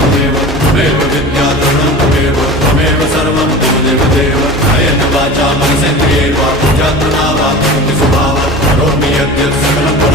त्वमेव त्वमेव विद्या द्रविणं त्वमेव त्वमेव सर्वं देवदेव कायेन वाचा मनसेन्द्रियैर्वा बुद्ध्यात्मना वा करोमि स्वभावात् करोमि यद्यत् सकलं